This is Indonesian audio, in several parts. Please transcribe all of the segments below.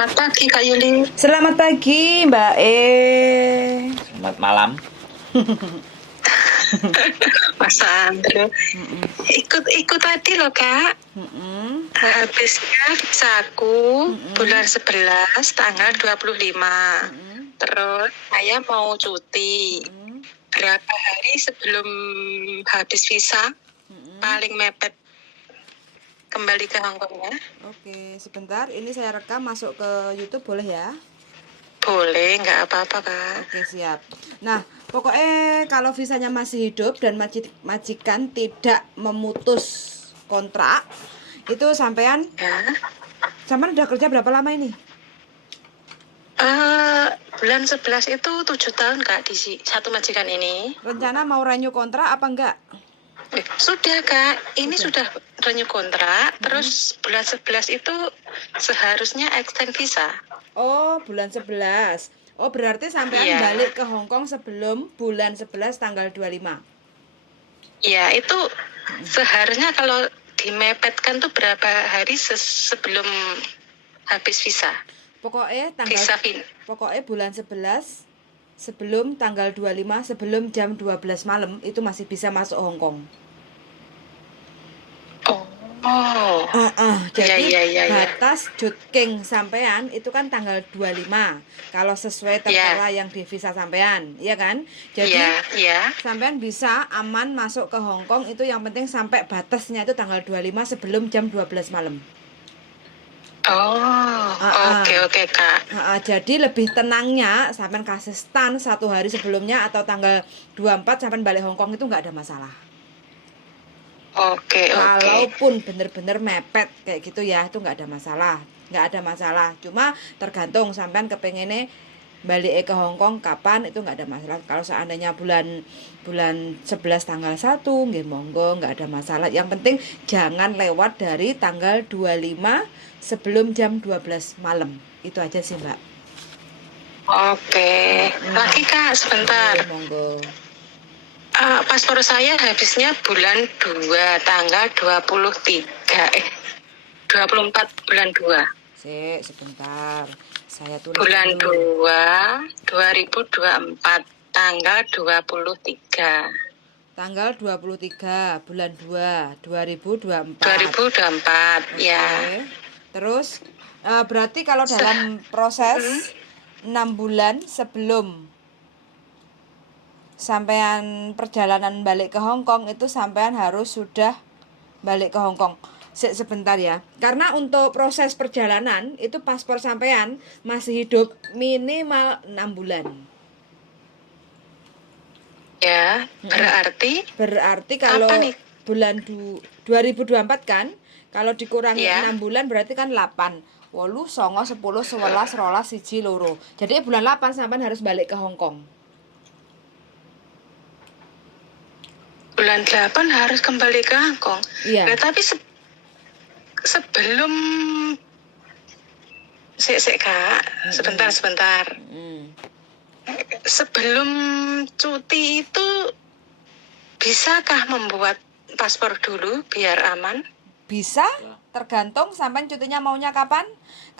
Selamat pagi Kak Yuli. Selamat pagi Mbak Selamat malam. Mas Andrew. Ikut tadi loh Kak. Habisnya visaku bulan 11 tanggal 25. Terus saya mau cuti. Berapa hari sebelum habis visa paling mepet kembali ke Hongkong ya? Oke, sebentar. Ini saya rekam masuk ke YouTube, boleh ya? Boleh, nggak apa-apa Kak. Oke, siap. Nah, pokoknya kalau visanya masih hidup dan majikan tidak memutus kontrak, itu sampean Ya. udah kerja berapa lama ini? Bulan 11 itu 7 tahun Kak di satu majikan ini. Rencana mau renew kontrak apa enggak? Sudah Kak, ini sudah renew kontrak, terus bulan 11 itu seharusnya extend visa. Oh, bulan 11. Oh, berarti sampean Iya. balik ke Hongkong sebelum bulan 11 tanggal 25. Ya, itu seharusnya kalau dimepetkan tuh berapa hari sebelum habis visa. Pokoknya Visa bulan 11 sebelum tanggal 25, sebelum jam 12 malam itu masih bisa masuk Hongkong. Oh. Jadi Ya. batas juting sampean itu kan tanggal 25. Kalau sesuai tertera yang di visa sampean, iya kan? Jadi Ya. sampean bisa aman masuk ke Hongkong itu yang penting sampai batasnya itu tanggal 25 sebelum jam 12 malam. Oh, oke Kak. Jadi lebih tenangnya sampean kasih stand 1 hari sebelumnya atau tanggal 24 sampean balik Hongkong itu nggak ada masalah. Oke. Kalaupun bener-bener mepet kayak gitu ya, itu nggak ada masalah. Cuma tergantung sampean kepengennya balik ke Hongkong kapan, itu nggak ada masalah. Kalau seandainya bulan 11 tanggal 1 nggih monggo, nggak ada masalah. Yang penting jangan lewat dari tanggal 25 sebelum jam 12 malam. Itu aja sih Mbak. Oke. Lagi Kak, sebentar. Monggo. Paspor saya habisnya bulan 2 tanggal 24 bulan 2. Sebentar. Saya tulis bulan dulu. 2 2024 tanggal 23. Tanggal 23 bulan 2 2024. 2024 ya. Terus berarti kalau dalam proses 6 bulan sebelum sampean perjalanan balik ke Hongkong itu sampean harus sudah balik ke Hongkong. Sebentar ya. Karena untuk proses perjalanan itu paspor sampean masih hidup minimal 6 bulan. Ya, berarti kalau kapan nih? Bulan 2024 kan, kalau dikurangi 6 bulan berarti kan 8. 8, 9, 10, 11, 12, 1, 2. Jadi bulan 8 sampean harus balik ke Hongkong. Bulan 8 harus kembali ke Hongkong. Iya. Nah, tapi sebelum Kak, sebentar. Sebelum cuti itu bisakah membuat paspor dulu biar aman? Bisa, tergantung sampean cutinya maunya kapan.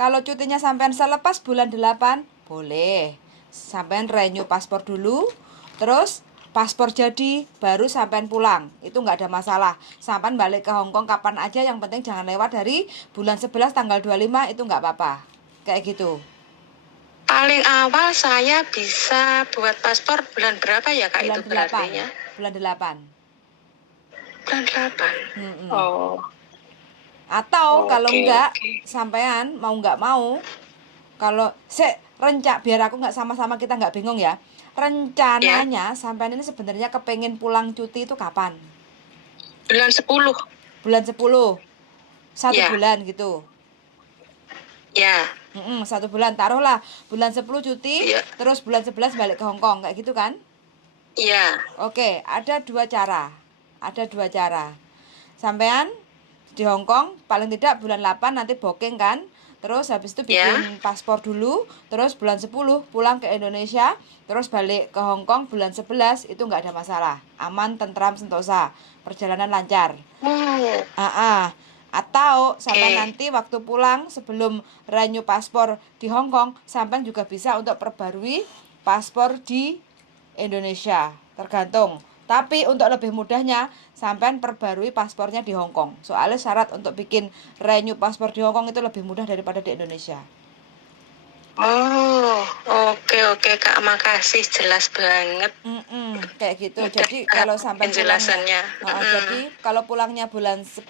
Kalau cutinya sampean selepas bulan 8, boleh. Sampean renew paspor dulu, terus paspor jadi baru sampean pulang. Itu nggak ada masalah. Sampean balik ke Hongkong kapan aja, yang penting jangan lewat dari bulan 11 tanggal 25, itu nggak apa-apa. Kayak gitu. Paling awal saya bisa buat paspor bulan berapa ya Kak? Bulan itu berartinya? Bulan 8. Bulan 8. Oh. Atau kalau enggak, sampean mau nggak mau, kalau biar aku nggak sama-sama kita nggak bingung ya. Rencananya sampean ini sebenarnya kepengen pulang cuti itu kapan? Bulan 10. Bulan 10. 1 bulan gitu. Ya. 1 bulan, taruhlah bulan 10 cuti, terus bulan 11 balik ke Hongkong, kayak gitu kan? Iya. Oke, ada dua cara. Sampean di Hongkong paling tidak bulan 8 nanti booking kan? Terus habis itu bikin paspor dulu, terus bulan 10 pulang ke Indonesia, terus balik ke Hongkong bulan 11, itu nggak ada masalah. Aman, tentram, sentosa, perjalanan lancar. Atau sampai Oke. nanti waktu pulang sebelum renew paspor di Hong Kong, sampai juga bisa untuk perbarui paspor di Indonesia, tergantung. Tapi untuk lebih mudahnya, sampai perbarui paspornya di Hong Kong. Soalnya syarat untuk bikin renew paspor di Hong Kong itu lebih mudah daripada di Indonesia. Oh, oke Kak, makasih jelas banget. Kayak gitu. Mudah Jadi banget kalau sampai pulangnya, penjelasannya. jadi kalau pulangnya bulan 10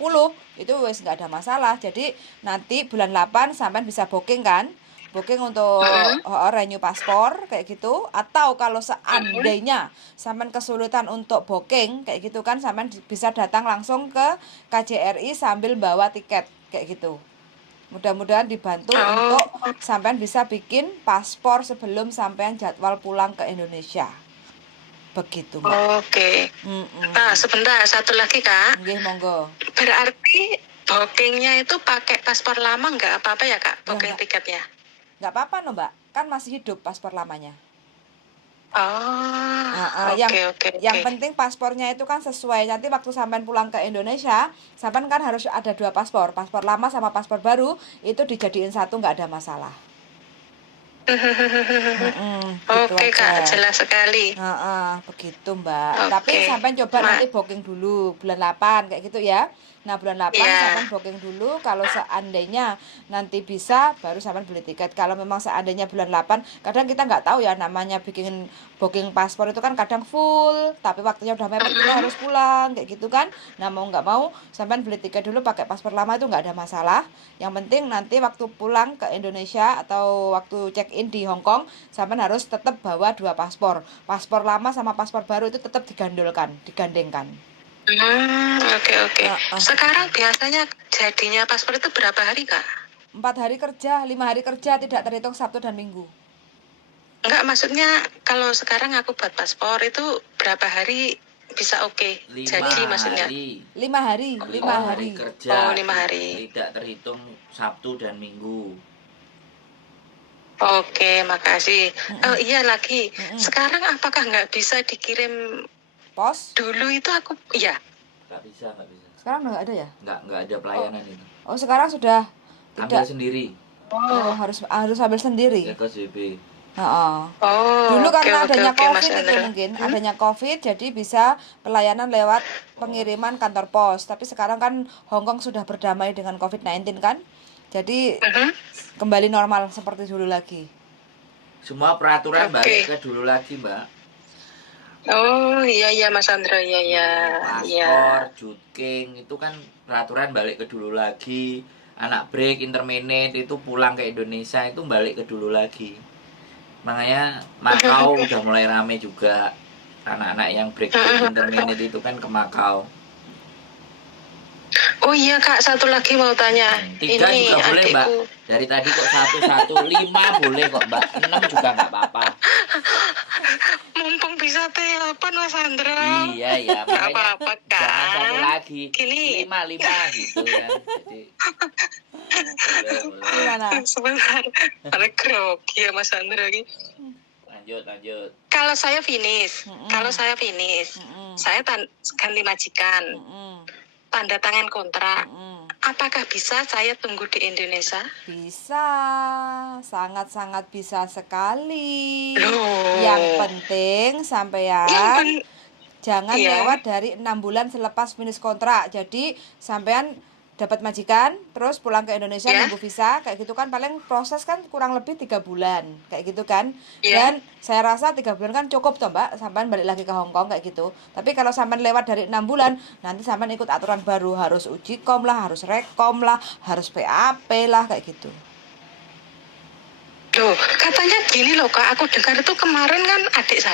itu wes nggak ada masalah. Jadi nanti bulan 8 sampai bisa booking kan? Booking untuk Mm-mm. renew paspor kayak gitu. Atau kalau Mm-mm. seandainya sampai kesulitan untuk booking kayak gitu kan, sampai bisa datang langsung ke KJRI sambil bawa tiket kayak gitu. Mudah-mudahan dibantu Oh, untuk sampean bisa bikin paspor sebelum sampean jadwal pulang ke Indonesia. Begitu, Mbak. oke. Mm-mm. Sebentar, satu lagi Kak. Nggih, monggo. Berarti bookingnya itu pakai paspor lama nggak apa-apa ya Kak? Ya Booking tiketnya? nggak apa-apa no, Mbak. Kan masih hidup paspor lamanya. Oh, Yang oke. penting paspornya itu kan sesuai. Nanti waktu sampean pulang ke Indonesia, sampean kan harus ada 2 paspor. Paspor lama sama paspor baru itu dijadiin satu, nggak ada masalah. Gitu Oke Kak, aja. jelas sekali. Begitu Mbak. Tapi Oke. sampai coba nanti booking dulu bulan 8 kayak gitu ya. Nah, bulan 8 Ya. sampai booking dulu, kalau seandainya nanti bisa baru sampai beli tiket. Kalau memang seandainya bulan 8, kadang kita nggak tahu ya, namanya bikin booking paspor itu kan kadang full, tapi waktunya udah mepet kita harus pulang kayak gitu kan. Nah, mau nggak mau sampai beli tiket dulu pakai paspor lama itu nggak ada masalah. Yang penting nanti waktu pulang ke Indonesia atau waktu check in di Hong Kong, sampai harus tetap bawa 2 paspor. Paspor lama sama paspor baru itu tetap digandengkan. Oke. Sekarang biasanya jadinya paspor itu berapa hari Kak? 4 hari kerja, 5 hari kerja, tidak terhitung Sabtu dan Minggu. Enggak, maksudnya kalau sekarang aku buat paspor itu berapa hari bisa oke? 5 Jadi maksudnya hari. 5 hari, 5 hari. Kerja. 5 hari. Tidak terhitung Sabtu dan Minggu. Oke, makasih. Oh iya lagi. Sekarang apakah nggak bisa dikirim Pos? dulu itu aku? Iya. Nggak bisa. Sekarang udah nggak ada ya? Nggak ada pelayanan itu. Oh, sekarang sudah Ambil tidak. sendiri. Oh, harus ambil sendiri. Ya ke ZB. Heeh. Oh, Dulu karena adanya oke, Mas COVID itu Andra. mungkin, adanya COVID jadi bisa pelayanan lewat pengiriman kantor pos. Tapi sekarang kan Hong Kong sudah berdamai dengan COVID-19 kan. Jadi kembali normal seperti dulu lagi. Semua peraturan Oke. balik ke dulu lagi, Mbak. Oh iya Mas Andra, iya. Paspor, Jutking itu kan peraturan balik ke dulu lagi. Anak break, intermediate itu pulang ke Indonesia itu balik ke dulu lagi. Makanya Macau udah mulai rame juga. Anak-anak yang break intermediate itu kan ke Macau. Oh iya Kak, satu lagi mau tanya. 3 Ini juga boleh, Mbak. adikku. Dari tadi kok 5 boleh kok, Mbak. 6 juga nggak apa-apa. Mumpung bisa telepon Mas Andra. Iya, Nggak makanya apa-apa jangan kan. satu lagi. Gini. 5 gitu ya. Jadi boleh. Gimana? Sebentar. Ada grogi ya Mas Andra ini. Lanjut. Kalau saya finish, saya ganti majikan, tanda tangan kontrak. Apakah bisa saya tunggu di Indonesia? Bisa, sangat-sangat bisa sekali. Loh. Yang penting sampean jangan Iya. lewat dari 6 bulan selepas finish kontrak. Jadi sampean dapat majikan, terus pulang ke Indonesia Ya. nunggu visa, kayak gitu kan paling proses kan kurang lebih 3 bulan, kayak gitu kan. Ya. Dan saya rasa 3 bulan kan cukup toh Mbak, sampean balik lagi ke Hong Kong kayak gitu. Tapi kalau sampean lewat dari 6 bulan, nanti sampean ikut aturan baru, harus uji kom lah, harus rekom lah, harus PAP lah, kayak gitu. Loh, katanya gini loh Kak, aku dengar itu kemarin kan adik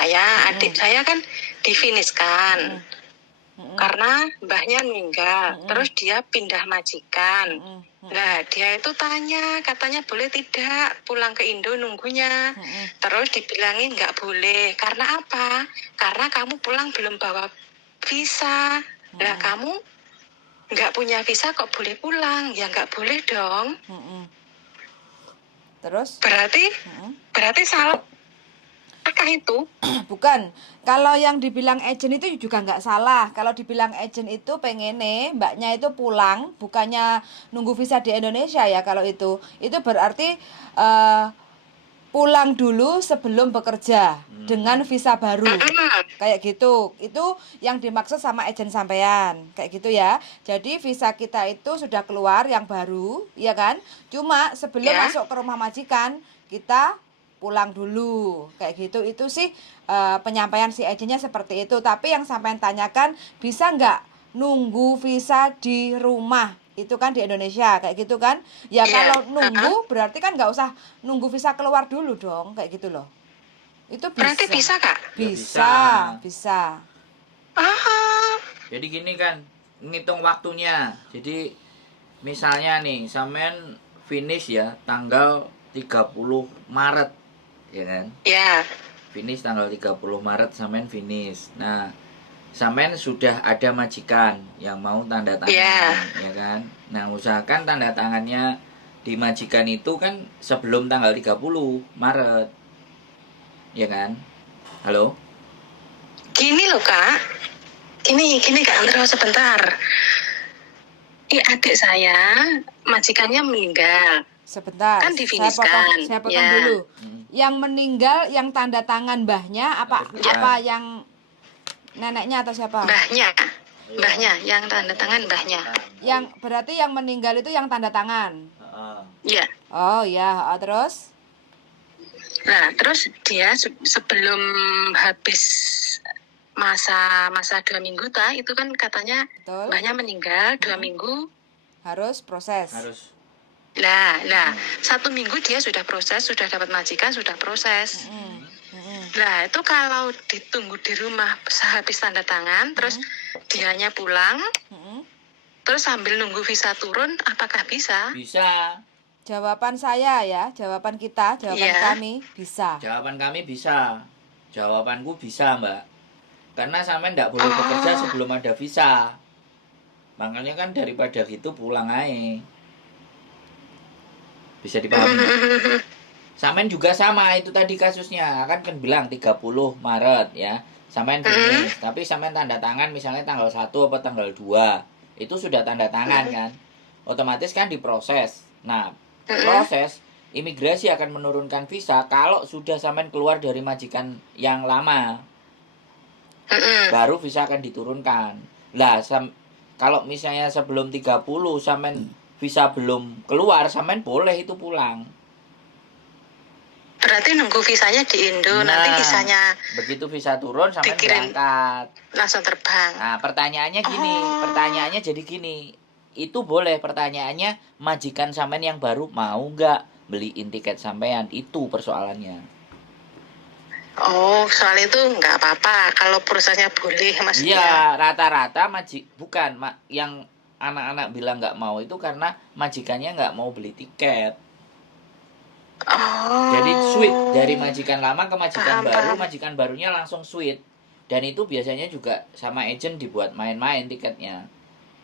saya kan difiniskan. Karena mbahnya meninggal, terus dia pindah majikan. Nah, dia itu katanya boleh tidak pulang ke Indo nunggunya. Terus dibilangin nggak boleh. Karena apa? Karena kamu pulang belum bawa visa. Lah kamu nggak punya visa kok boleh pulang? Ya nggak boleh dong. Terus? Berarti salah salahkah itu? Bukan. Kalau yang dibilang agent itu juga nggak salah. Kalau dibilang agent itu pengene mbaknya itu pulang, bukannya nunggu visa di Indonesia ya kalau itu. Itu berarti pulang dulu sebelum bekerja dengan visa baru. Kayak gitu. Itu yang dimaksud sama agent sampean. Kayak gitu ya. Jadi visa kita itu sudah keluar yang baru, ya kan? Cuma sebelum Ya. masuk ke rumah majikan, kita pulang dulu kayak gitu. Itu sih penyampaian si agennya seperti itu. Tapi yang sampean tanyakan, bisa nggak nunggu visa di rumah, itu kan di Indonesia kayak gitu kan ya. Iya. Kalau nunggu berarti kan nggak usah nunggu visa keluar dulu dong kayak gitu loh. Itu bisa. Berarti bisa, Kak? Ya, Bisa. Jadi gini kan, ngitung waktunya. Jadi misalnya nih, sampean finish ya tanggal 30 Maret, ya kan? Ya. Finish tanggal 30 Maret sampean finish. Nah, sampean sudah ada majikan yang mau tanda tangan, ya kan? Nah, usahakan tanda tangannya di majikan itu kan sebelum tanggal 30 Maret. Ya kan? Halo? Gini loh, Kak. Gini Kak Andro, sebentar. Adik saya majikannya meninggal. Sebentar. Kan difiniskan. Saya potong Ya. dulu. Yang meninggal yang tanda tangan mbahnya apa Ya. apa yang neneknya atau siapa? Mbahnya, yang tanda tangan mbahnya. Yang berarti yang meninggal itu yang tanda tangan. Iya. Oh ya, terus? Nah, terus dia sebelum habis masa 2 minggu itu kan katanya Betul. mbahnya meninggal 2 minggu. Harus proses. Harus. Nah, 1 minggu dia sudah proses, sudah dapat majikan, sudah proses. Nah, itu kalau ditunggu di rumah sehabis tanda tangan, terus dianya pulang, terus sambil nunggu visa turun, apakah bisa? Bisa. Jawaban saya ya, jawaban kita, jawaban Iya. kami bisa. Jawaban kami bisa. Jawabanku bisa, Mbak. Karena sampean enggak boleh bekerja sebelum ada visa. Makanya kan daripada gitu pulang aja. Bisa dipahami. Sampean juga sama itu tadi kasusnya, kan bilang 30 Maret ya. Sampean finish, tapi sampean tanda tangan misalnya tanggal 1 atau tanggal 2. Itu sudah tanda tangan kan. Otomatis kan diproses. Nah, proses imigrasi akan menurunkan visa kalau sudah sampean keluar dari majikan yang lama. Baru visa akan diturunkan. Lah, kalau misalnya sebelum 30 sampean visa belum keluar, sampean boleh itu pulang. Berarti nunggu visanya di Indo, nanti visanya begitu visa turun sampean berangkat. Langsung terbang. Nah, pertanyaannya jadi gini. Itu boleh pertanyaannya, majikan sampean yang baru mau nggak beliin tiket sampean? Itu persoalannya. Oh, soal itu nggak apa-apa. Kalau prosesnya boleh, maksudnya. Iya, rata-rata yang anak-anak bilang nggak mau itu karena majikannya nggak mau beli tiket. Oh. Jadi switch dari majikan lama ke majikan baru, paham. majikan barunya langsung switch. Dan itu biasanya juga sama agent dibuat main-main tiketnya.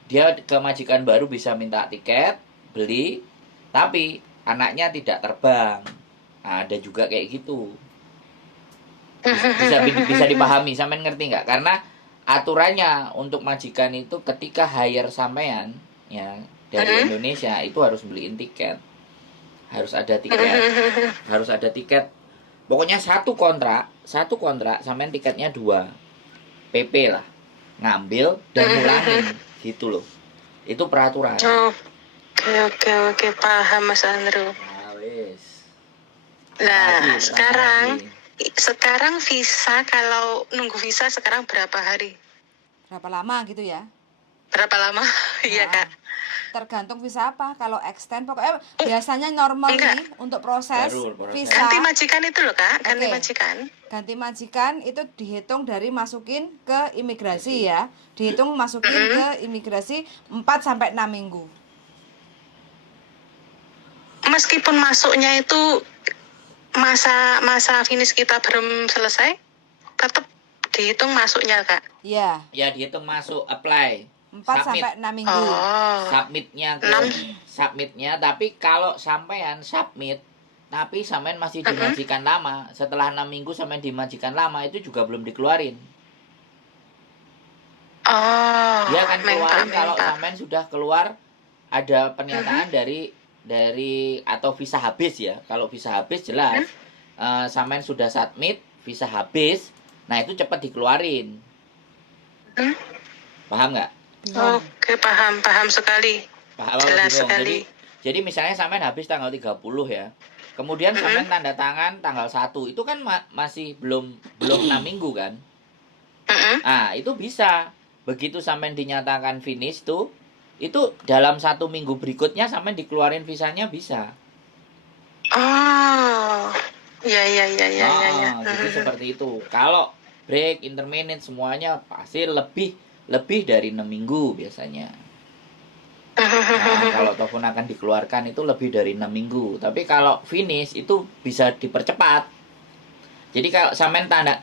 Dia ke majikan baru bisa minta tiket, beli, tapi anaknya tidak terbang. Nah, ada juga kayak gitu. Bisa dipahami, sampean ngerti nggak? Karena aturannya untuk majikan itu ketika hire sampean ya dari Indonesia itu harus beliin tiket. Harus ada tiket. Pokoknya satu kontrak sampean tiketnya 2. PP lah. Ngambil dan mulangin gitu loh. Itu peraturan. Oke, paham Mas Andrew. Nah, wis. Nah, sekarang visa, kalau nunggu visa sekarang berapa hari? Berapa lama gitu ya? Berapa lama? Iya, Kak. Tergantung visa apa. Kalau extend pokoknya biasanya normal nih untuk proses visa. Ganti majikan itu loh, Kak. Ganti Oke. majikan. Ganti majikan itu dihitung dari masukin ke imigrasi ya. Dihitung masukin ke imigrasi 4 sampai 6 minggu. Meskipun masuknya itu masa finish kita belum selesai, tetap dihitung masuknya, Kak. Iya. Ya dihitung masuk apply. 4 Submit. sampai 6 minggu. Oh. Submitnya tapi kalau sampean submit tapi sampean masih di majikan lama. Setelah 6 minggu sampean di majikan lama itu juga belum dikeluarin. Oh, Dia akan keluarin minta. kalau sampean sudah keluar ada pernyataan dari atau visa habis ya. Kalau visa habis jelas sampean sudah submit visa habis, nah itu cepat dikeluarin. Paham nggak? Oke, paham sekali. Paham Jelas bingung? sekali. Jadi misalnya sampean habis tanggal 30 ya. Kemudian sampean tanda tangan tanggal 1. Itu kan masih belum 6 minggu kan? Ah, itu bisa. Begitu sampean dinyatakan finish tuh, itu dalam 1 minggu berikutnya sampean dikeluarin visanya bisa. Oh. Ya. Jadi seperti itu. Kalau break, intermittent semuanya pasti lebih dari 6 minggu biasanya. Nah, kalau telepon akan dikeluarkan itu lebih dari 6 minggu. Tapi kalau finish itu bisa dipercepat. Jadi kalau sampean tanda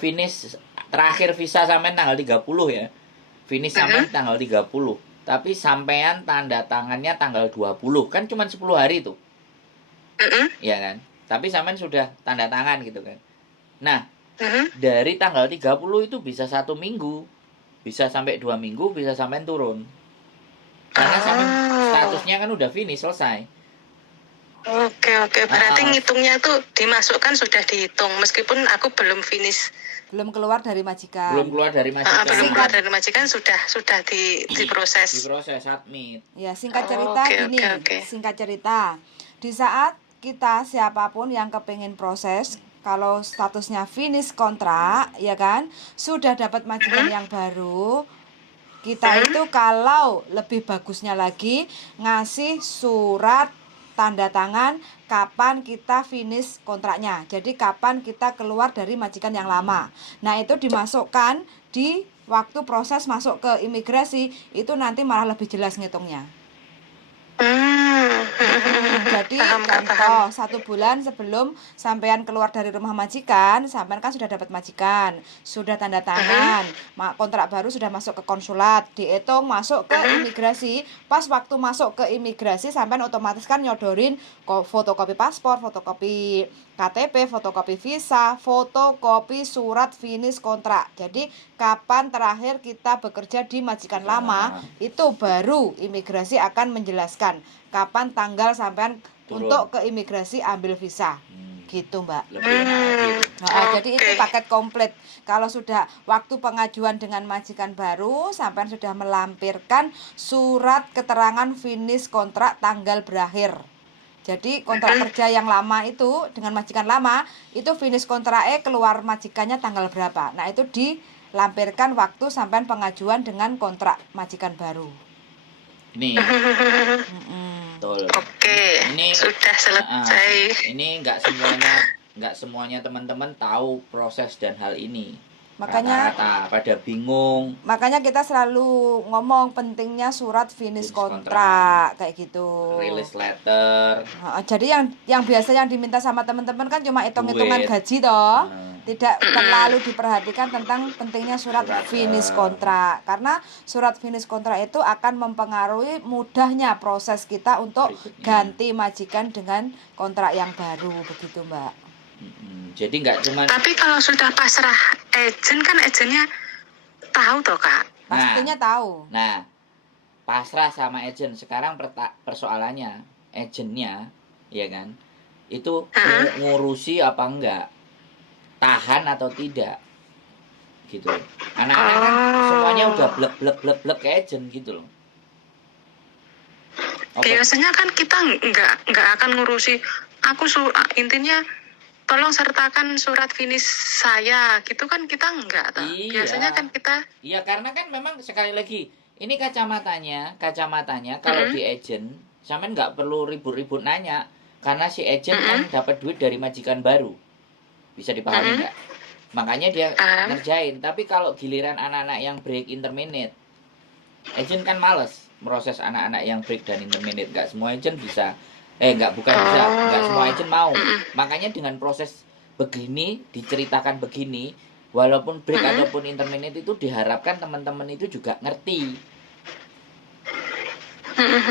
finish terakhir visa sampean tanggal 30 ya. Finish sampean tanggal 30. Tapi sampean tanda tangannya tanggal 20. Kan cuma 10 hari tuh. Iya kan? Tapi sampean sudah tanda tangan gitu kan. Nah, dari tanggal 30 itu bisa 1 minggu. Bisa sampai 2 minggu, bisa sampean turun. Karena sampean statusnya kan udah finish, selesai. Oke. Berarti ngitungnya tuh dimasukkan sudah dihitung. Meskipun aku belum finish. Belum keluar dari majikan. Belum keluar dari majikan. Belum keluar dari majikan sudah diproses. Diproses, submit. Ya, singkat cerita gini. Oke. Singkat cerita. Di saat kita siapapun yang kepengen proses, kalau statusnya finish kontrak, ya kan, sudah dapat majikan yang baru, kita itu kalau lebih bagusnya lagi ngasih surat tanda tangan kapan kita finish kontraknya. Jadi kapan kita keluar dari majikan yang lama. Nah, itu dimasukkan di waktu proses masuk ke imigrasi, itu nanti malah lebih jelas ngitungnya. Jadi contoh 1 bulan sebelum sampean keluar dari rumah majikan, sampean kan sudah dapat majikan, sudah tanda tangan, kontrak baru sudah masuk ke konsulat, dihitung masuk ke imigrasi. Pas waktu masuk ke imigrasi, sampean otomatis kan nyodorin fotokopi paspor, fotokopi KTP, fotokopi visa, fotokopi surat finish kontrak. Jadi kapan terakhir kita bekerja di majikan lama, itu baru imigrasi akan menjelaskan kapan tanggal sampean untuk ke imigrasi ambil visa. Gitu, Mbak. Lebih enak gitu. Jadi itu paket komplit. Kalau sudah waktu pengajuan dengan majikan baru, sampean sudah melampirkan surat keterangan finish kontrak tanggal berakhir. Jadi kontrak kerja yang lama itu dengan majikan lama, itu finish kontraknya keluar majikannya tanggal berapa. Nah, itu dilampirkan waktu sampean pengajuan dengan kontrak majikan baru. Nih. Betul. Oke. Ini sudah selesai. Ini nggak semuanya teman-teman tahu proses dan hal ini. Makanya Rata-rata pada bingung. Makanya kita selalu ngomong pentingnya surat finish kontrak kayak gitu. Release letter. Jadi yang biasa yang diminta sama teman-teman kan cuma hitung-hitungan gaji toh. Tidak terlalu diperhatikan tentang pentingnya surat finish kontrak. Karena surat finish kontrak itu akan mempengaruhi mudahnya proses kita untuk ganti majikan dengan kontrak yang baru begitu, Mbak. Jadi nggak cuma. Tapi kalau sudah pasrah agent kan agentnya tahu toh, Kak. Pastinya tahu. Nah, pasrah sama agent. Sekarang persoalannya agentnya, ya kan, itu ngurusi apa enggak, tahan atau tidak, gitu. Anak-anak kan semuanya udah blek ke agent gitu loh. Biasanya kan kita nggak akan ngurusi. Intinya tolong sertakan surat finish saya, gitu kan kita enggak tahu. Iya. Biasanya kan kita. Iya, karena kan memang sekali lagi ini kacamatanya kalau di agent, sampean nggak perlu ribut-ribut nanya, karena si agent kan dapat duit dari majikan baru, bisa dipahami nggak? Makanya dia ngerjain. Tapi kalau giliran anak-anak yang break intermittent, agent kan males meroses anak-anak yang break dan intermittent. Nggak semua agent bisa. Nggak semua agent mau. Makanya dengan proses begini, diceritakan begini, walaupun break ataupun intermittent itu diharapkan teman-teman itu juga ngerti.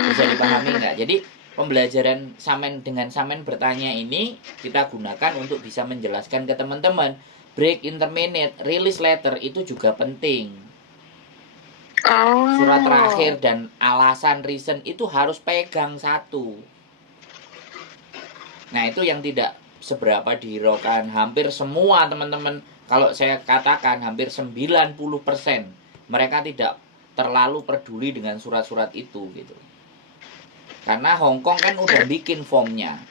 Bisa dipahami nggak? Jadi pembelajaran Samen dengan Samen bertanya ini kita gunakan untuk bisa menjelaskan ke teman-teman. Break, interminate, release letter itu juga penting. Oh. Surat terakhir dan alasan reason itu harus pegang satu. Nah, itu yang tidak seberapa dihiraukan. Hampir semua teman-teman, kalau saya katakan hampir 90% mereka tidak terlalu peduli dengan surat-surat itu gitu. Karena Hong Kong kan udah bikin formnya.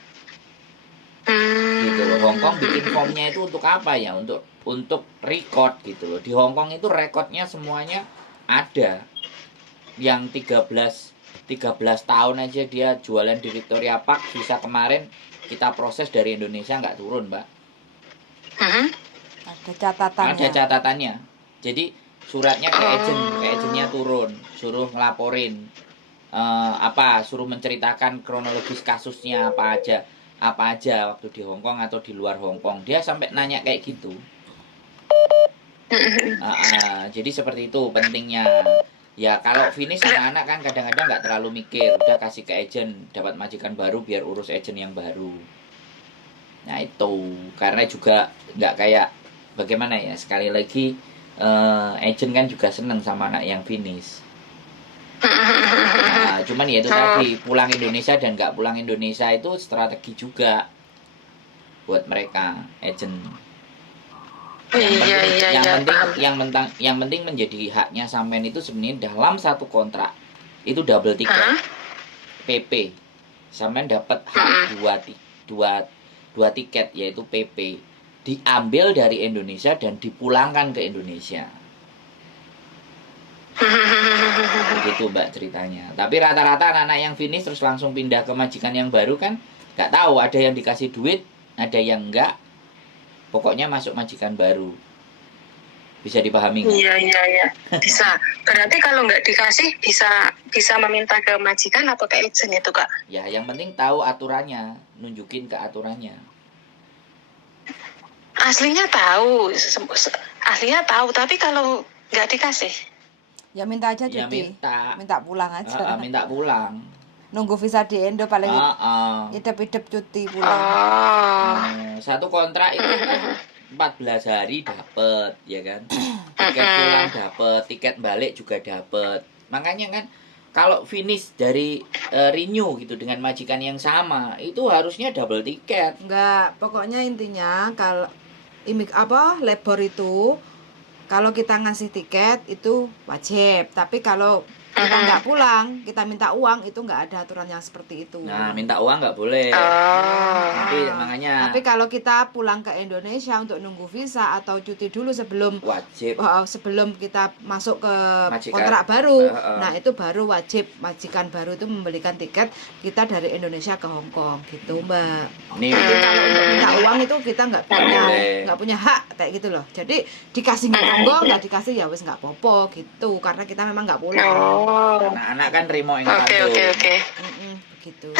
Gitu loh. Hong Kong bikin formnya itu untuk apa ya? Untuk record gitu loh. Di Hong Kong itu recordnya semuanya ada. Yang 13 tahun aja dia jualan di Victoria Park, bisa kemarin kita proses dari Indonesia nggak turun, Mbak. Ada catatannya. Ada catatannya. Jadi suratnya ke agentnya turun, suruh ngelaporin suruh menceritakan kronologis kasusnya apa aja waktu di Hong Kong atau di luar Hong Kong. Dia sampai nanya kayak gitu. Jadi seperti itu pentingnya. Ya kalau finish anak-anak kan kadang-kadang nggak terlalu mikir, udah kasih ke agent, dapat majikan baru biar urus agent yang baru. Nah itu karena juga nggak kayak bagaimana ya, sekali lagi agent kan juga seneng sama anak yang finish. Nah, cuman ya itu tadi, pulang Indonesia dan nggak pulang Indonesia itu strategi juga buat mereka agent. Yang penting menjadi haknya sampean itu sebenarnya dalam satu kontrak itu double tiket PP. Sampean dapat hak dua tiket yaitu PP, diambil dari Indonesia dan dipulangkan ke Indonesia. Begitu Mbak ceritanya. Tapi rata-rata anak-anak yang finish terus langsung pindah ke majikan yang baru kan nggak tahu, ada yang dikasih duit, ada yang enggak. Pokoknya masuk majikan baru. Bisa dipahami nggak? Iya. Bisa. Berarti kalau nggak dikasih bisa meminta ke majikan atau ke agent itu, Kak? Ya, yang penting tahu aturannya, nunjukin ke aturannya. Aslinya tahu, tapi kalau nggak dikasih? Ya minta aja cuti. Ya minta pulang aja. Minta pulang. Nunggu visa di Indo paling hidup cuti pulang. Satu kontrak itu 14 hari dapat, ya kan? Tiket pulang dapat, tiket balik juga dapat. Makanya kan kalau finish dari renew gitu dengan majikan yang sama, itu harusnya double tiket. Enggak, pokoknya intinya kalau labor itu kalau kita ngasih tiket itu wajib, tapi kalau kita nggak pulang, kita minta uang, itu nggak ada aturan yang seperti itu. Nah, minta uang nggak boleh. Makanya. Tapi kalau kita pulang ke Indonesia untuk nunggu visa atau cuti dulu sebelum kita masuk ke kontrak baru, nah itu baru wajib majikan baru itu membelikan tiket kita dari Indonesia ke Hong Kong gitu, Mbak. Jadi kalau untuk minta uang itu kita nggak punya hak kayak gitu loh. Jadi dikasih monggo, nggak dikasih ya wes nggak popo gitu, karena kita memang nggak pulang. Anak-anak kan terima yang Oke. Begitu.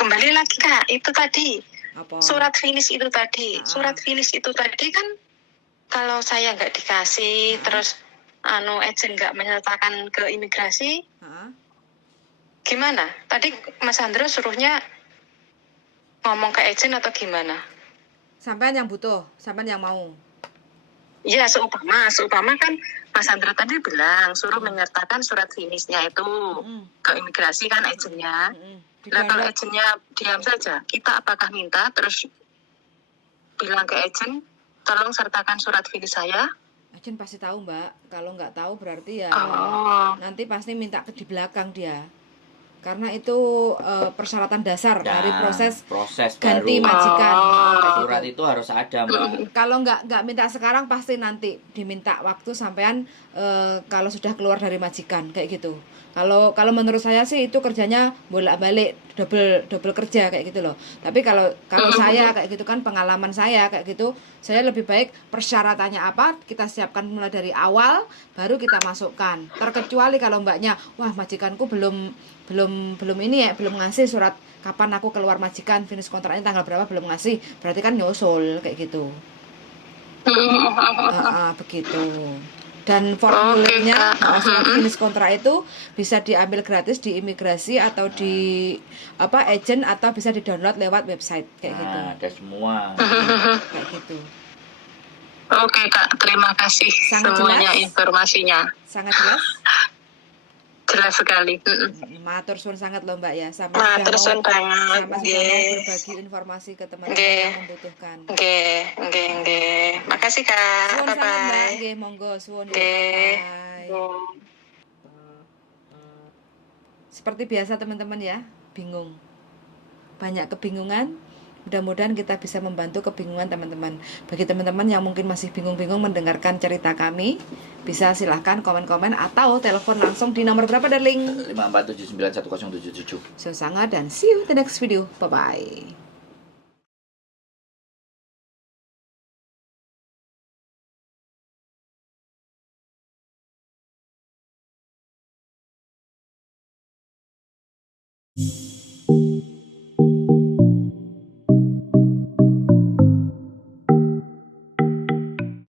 Kembali lagi Kak, itu tadi apa? Surat finish itu tadi kan kalau saya nggak dikasih, terus agent nggak menyertakan ke imigrasi, gimana? Tadi Mas Andro suruhnya ngomong ke agent atau gimana? Sampean yang butuh, sampean yang mau. Iya, seumpama kan Mas Andro tadi bilang suruh menyertakan surat finishnya itu ke imigrasi kan agentnya. Nah kalau agentnya diam saja, kita apakah minta terus bilang ke agent, tolong sertakan surat finish saya? Agent pasti tahu Mbak, kalau nggak tahu berarti ya nanti pasti minta di belakang dia. Karena itu persyaratan dasar dari proses ganti baru. majikan. Surat itu harus ada Mbak. Kalau nggak minta sekarang pasti nanti diminta waktu sampean kalau sudah keluar dari majikan kayak gitu. Kalau menurut saya sih itu kerjanya bolak-balik double kerja kayak gitu loh. Tapi kalau saya kayak gitu kan, pengalaman saya kayak gitu, saya lebih baik persyaratannya apa kita siapkan mulai dari awal baru kita masukkan. Terkecuali kalau mbaknya wah majikanku belum ini ya, belum ngasih surat kapan aku keluar majikan, finish kontraknya tanggal berapa belum ngasih, berarti kan nyusul kayak gitu. Begitu. Dan formulirnya Kak. surat finish kontrak itu bisa diambil gratis di imigrasi atau di agent, atau bisa di-download lewat website kayak gitu. Nah, ada semua. Kayak gitu. Oke Kak, terima kasih Sangat semuanya jelas. informasinya. Sangat jelas. Jelas sekali. Matur suwun sangat loh Mbak ya. Matur suwun banget. Sama sudah mau Nggih. berbagi informasi ke teman-teman Nggih. yang membutuhkan. Nggih. Makasih Kak. Suwun sangat Mbak. Bye-bye. Nggih, monggo suwun. Nggih. Bye. Seperti biasa teman-teman ya, bingung. Banyak kebingungan. Mudah-mudahan kita bisa membantu kebingungan teman-teman. Bagi teman-teman yang mungkin masih bingung-bingung mendengarkan cerita kami, bisa silahkan komen-komen atau telepon langsung di nomor berapa darling? 547910777. So sangat, dan see you the next video. Bye-bye.